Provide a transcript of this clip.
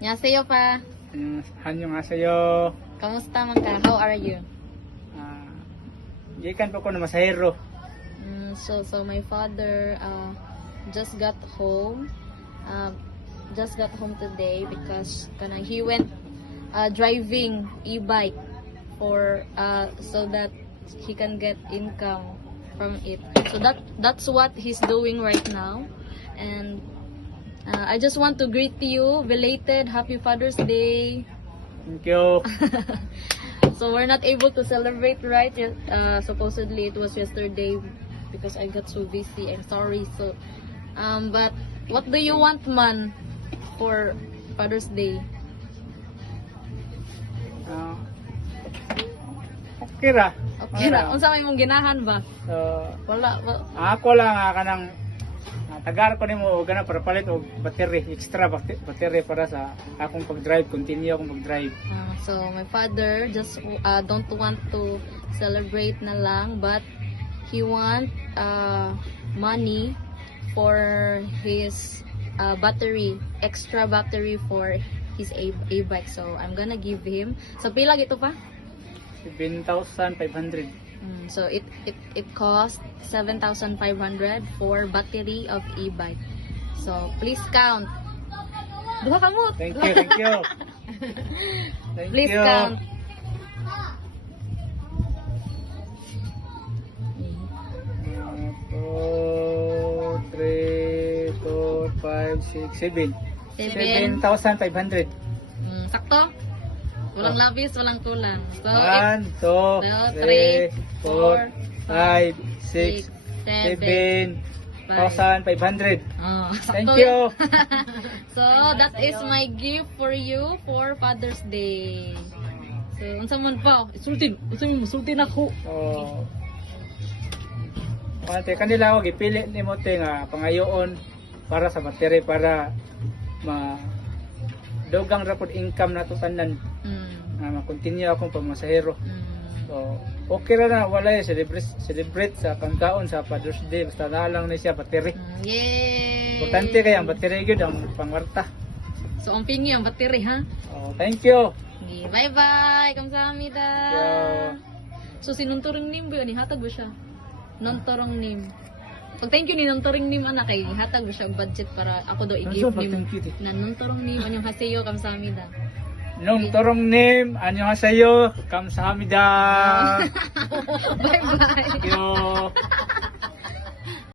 안녕하세요 pa. Annyeonghaseyo. Kamusta man ka? How are you? Gikan po ko na masahero. So my father just got home. Just got home today because he went driving e-bike for so that he can get income from it. So that's what he's doing right now. And I just want to greet you belated Happy Father's Day. Thank you. So we're not able to celebrate, right? Supposedly it was yesterday because I got so busy. I'm sorry. So, but what do you want, man, for Father's Day? Okay ra. Okay ra. Unsa may mong ginahan ba? So, Wala. ako lang kanang tagar ko nimo og gana para palit og battery, extra battery para sa akong pag-drive, continue akong mag-drive. So my father just don't want to celebrate na lang, but he want money for his battery, extra battery for his e-bike. So I'm gonna give him. So pila gito pa? 7,500. So it cost 7,500 for battery of e-bike. So please count. Duha ka mo. Thank you, thank you. Thank Please you. count. 3, 4, 5, 6, 7. 7,500. Sakto? Walang labis, walang kulang. So 1, 2, 3, 4, 5, 6, 7,500. Thank sakto you. So that is my gift for you for Father's Day. So unsa man pa? Sultin ako. Oh. Pante kanila ako gipili nimo te nga pangayoon para sa battery para dogang ra pud income nato tanan. Ma-continue akong pagmasahero. So, okay ra na wala celebrate sa pangkaon sa Father's Day basta na lang ni siya battery. Yay! Importante kay ang battery gyud ang pangwarta. So ang pingi ang battery ha. Oh, thank you. Bye bye. Kamsahamnida. Yo. So si Nontorong Nim ba yun? Ihatag ba siya? Nontorong Nim. Pag thank you ni Nontorong Nim anak kay ihatag ba siya og budget para ako do i-give Ano, nim. thank you, te. Na Nontorong Nim anyong haseyo kamsahamnida. Nung torong name, annyeonghaseyo, kamsahamnida. Bye bye. Thank you.